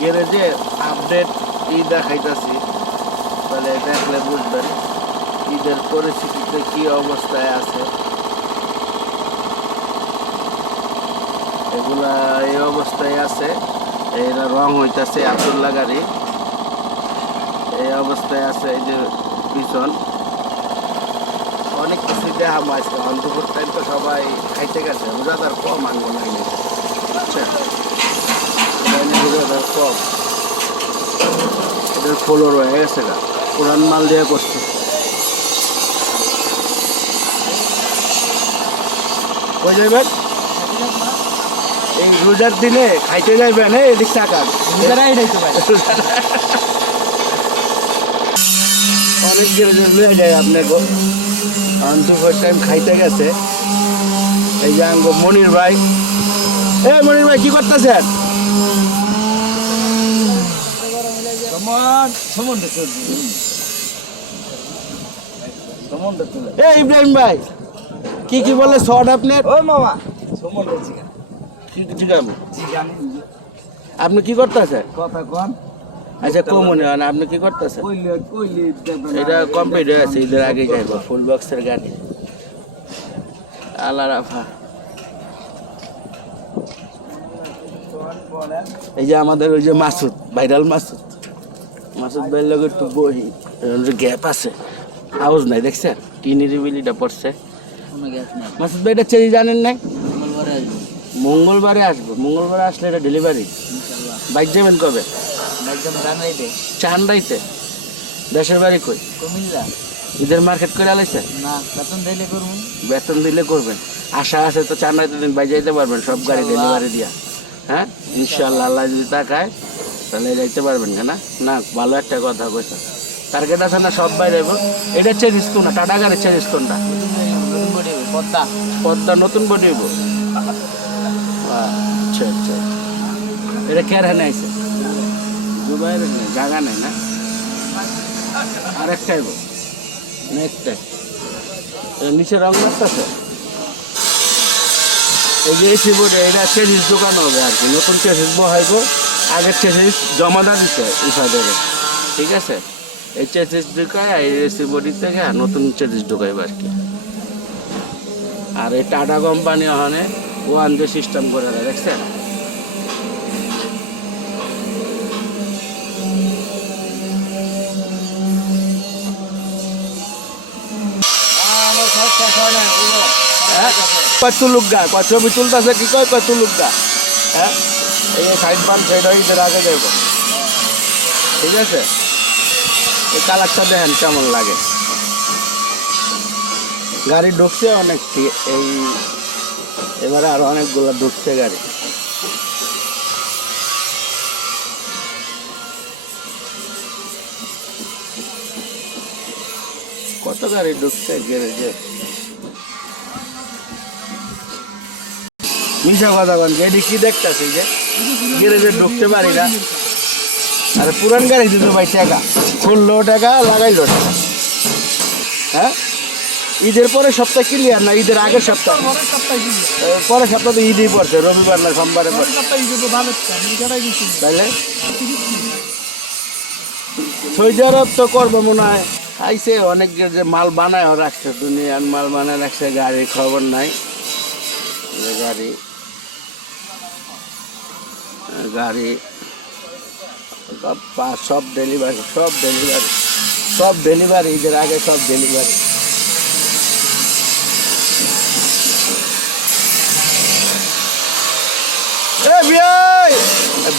গ্যারেজে আপডেট ই দেখাইতাছি, তাহলে দেখলে বুঝবেন ঈদের পরিস্থিতিতে কি অবস্থায় আছে। এগুলা এই অবস্থায় আছে, এরা রং হইতাছে আব্দুল্লা গাড়ি। এই অবস্থায় আছে এই যে পিছন। অনেক কিছু দেখা আজকে অন্তপুর টাইম তো সবাই খাইতে গেছে, রোজাদার কম আনব না। বুঝছেন এদের ফলো রয়ে গেছে গা। পুরান মাল দিয়ে করছে। কই যাবেন এই রোজার দিনে খাইতে যাইবেন হ্যাঁ এদিক টাকা অনেক গেলে লয়ে যায় আপনার দুপুর টাইম খাইতে গেছে। এই যে আঙ্গ মনির ভাই। এ মনির ভাই কি করতেছেন? এ ইব্রাহিম ভাই কি কি বলে শর্ট আপনার? ও মামা কি কি আপনি কি করতেছেন? কথা কন। আচ্ছা কম মনে হয় না আপনি কি করতেছেন? কইলে কইলে এটা কমপ্লিট হয়ে আছে ঈদের আগে যাইব ফুল বক্সের গাড়ি। আল্লাহ রাফা। এই যে আমাদের ওই যে মাসুদ ভাইরাল মাসুদ। মাসুদ ভাইয়ের লগে একটু বহি গ্যাপ আছে আওয়াজ নাই দেখছেন? কি নিরিবিলিটা পড়ছে। মাসুদ ভাই এটা চেরি জানেন নাই? মঙ্গলবারে আসব। মঙ্গলবারে আসলে এটা ডেলিভারি বাইক যাবেন কবে? চান্দাইতে। দেশের বাড়ি কই? কুমিল্লা। ঈদের মার্কেট করে আলাইছেন না বেতন দিলে করুন বেতন দিলে করবেন। আশা আছে তো চান্দাইতে দিন বাই যাইতে পারবেন সব গাড়ি ডেলিভারি দিয়া। হ্যাঁ? ইনশাল্লাহ আল্লাহ যদি তাকায় তাহলে যাইতে পারবেন না না, ভালো একটা কথা কইছ। টার্গেট আছে না, সব বাইরে এটা হচ্ছে রিস্ক না টাটা গাড়ি হচ্ছে রিস্ক না পদ্মা পদ্মা, নতুন বডি হইব। আচ্ছা আচ্ছা। এটা কে রাখে আইছে দুবাইয়ের জায়গা নেই না? আর একটাই এর নিচে রং লাগতেছে এই যে এসি বোর্ডে এটা চেসিস দোকান হবে আর কি। নতুন চেসিস বহাইব আগের চেসিস জমাদা দিছে ইফাদের। ঠিক আছে? এই চেসিস ঢুকায় এই এসি বডি থেকে আর নতুন চেসিস ঢুকাইব আর কি। আর এই টাটা কোম্পানি ওখানে ওয়ান যে সিস্টেম করে দেয়, দেখছেন? হ্যাঁ? কয় তুলুক গা কয় ছবি তুলতেছে কি কয় কয় তুলুক গা হ্যাঁ? এই সাইড বান সাইড ঈদের আগে যাইব। ঠিক আছে? এই কালারটা দেখেন কেমন লাগে। গাড়ি ঢুকছে অনেক এই এবারে আরও অনেকগুলো ঢুকছে গাড়ি। কত গাড়ি ঢুকছে গ্যারেজে? মিশা কথা বল এটি কি দেখতেছি যে? গ্যারেজে ঢুকতে পারি না। আরে পুরান গাড়ি দিত ভাই টাকা। খুললো টাকা লাগাইলো টাকা। হ্যাঁ? ঈদের পরে সপ্তাহ ক্লিয়ার না? ঈদের আগের সপ্তাহ? পরের সপ্তাহ তো ঈদই পড়ছে রবিবার না সোমবারে পড়ছে। তাইলে? সৌদি আরব তো করব মনে হয়। আইসে অনেক যে মাল বানায় রাখছে দুনিয়ার মাল বানায় রাখছে গাড়ির খবর নাই। গাড়ি। গাড়ি, সব ডেলিভারি সব ডেলিভারি সব ডেলিভারি ঈদের আগে সব ডেলিভারি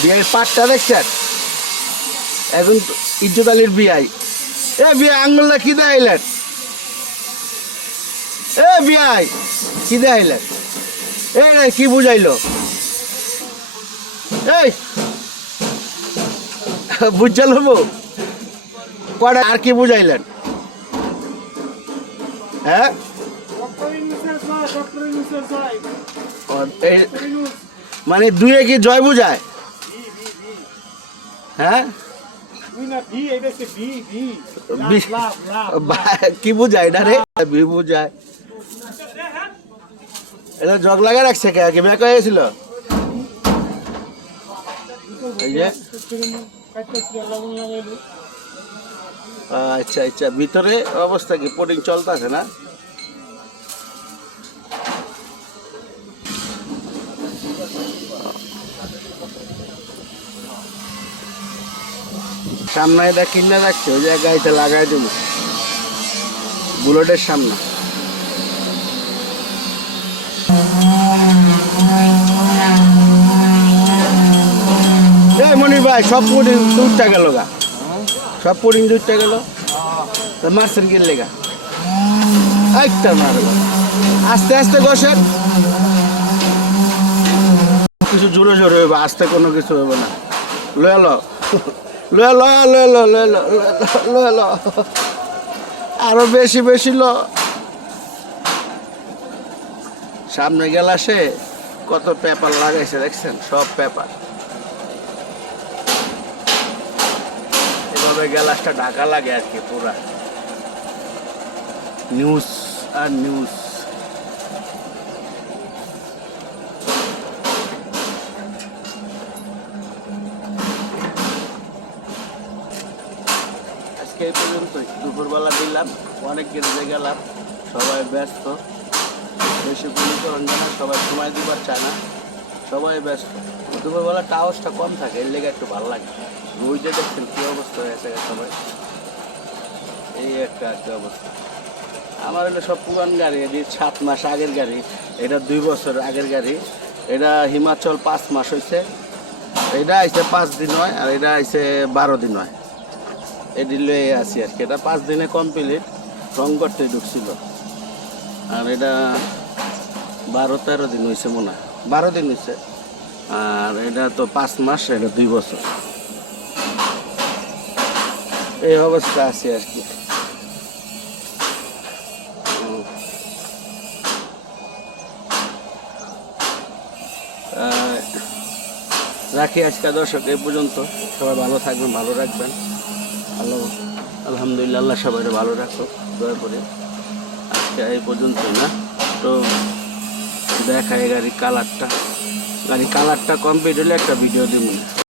বিয়াই পাটটা দেখছেন? এখন ইজ্জত আলীর বিয়াই এ বিয়াই আঙ্গুলটা কি দেখাইলেন? এ বিয়াই কি দেখাইলেন? এ, কি বুঝাইলো? এই! বুঝছাল হব কটা আর কি বুঝাইলেন? হ্যাঁ? মানে দুয়ে কি জয় বুঝায়? হ্যাঁ? কি বুঝায় এটা রে? বি বুঝায়। এটা জগ লাগা রাখছে কে? কি হয়েছিল এই আচ্ছা আচ্ছা ভিতরে অবস্থা কি? পোটিং চলতেছে না? সামনে এটা কিনে রাখছে, ওই যে গাড়িতে লাগাই দেবো। বুলেটের সামনে এই মনির ভাই, সব পুডিং দুধটা গেল গা। সব পুডিং দুধটা গেল। মারছেন কি লেগা? একটা মারব আস্তে আস্তে বসেন। কিছু জোরে জোরে হইব, আস্তে কোনো কিছু হইব না। লয়ে লো। লয়ে লো লয়ে লো লয়ে লো লয়ে লো। আরও বেশি বেশি লো। সামনে গেলাসে কত পেপার লাগাইছে দেখছেন? সব পেপার। এভাবে গ্যালাসটা ঢাকা লাগে আর কি পুরা। নিউজ আর নিউজ আজকে এই পর্যন্তই। দুপুরবেলা দিলাম, অনেক গেড়ে গেলাম, সবাই ব্যস্ত। বেশি গুরুত্বরণ জানা সবাই সময় দিবার চায় না, সবাই ব্যস্ত। দুপুরবেলা টাওয়ার্সটা কম থাকে, এর লেগে একটু ভালো লাগে। ওইটা দেখছেন কী অবস্থা হয়েছে সবাই? এই একটা অবস্থা। আমার হলো সব পুরান গাড়ি এটি সাত মাস আগের গাড়ি, এটা দুই বছর আগের গাড়ি। এটা হিমাচল পাঁচ মাস হয়েছে এটা আইছে পাঁচ দিন হয় আর এটা আইছে বারো দিন হয়। এটি লয়ে আছি আর কি। এটা পাঁচ দিনে কমপ্লিট, রং করতে ঢুকছিল। আর এটা বারো তেরো দিন হয়েছে মনে হয়। বারো দিন হয়েছে আর এটা তো পাঁচ মাস, এটা দুই বছর। এই অবস্থা আছে আর কি। রাখি আজকে দর্শক, এই পর্যন্ত। সবাই ভালো থাকবেন, ভালো রাখবেন। ভালো আলহামদুলিল্লাহ, আল্লাহ সবাই ভালো রাখো দয়া করে। আজকে এই পর্যন্ত না। তো দেখায় গাড়ি কালারটা গাড়ি কালারটা কমপ্লিট হলে একটা ভিডিও দিব।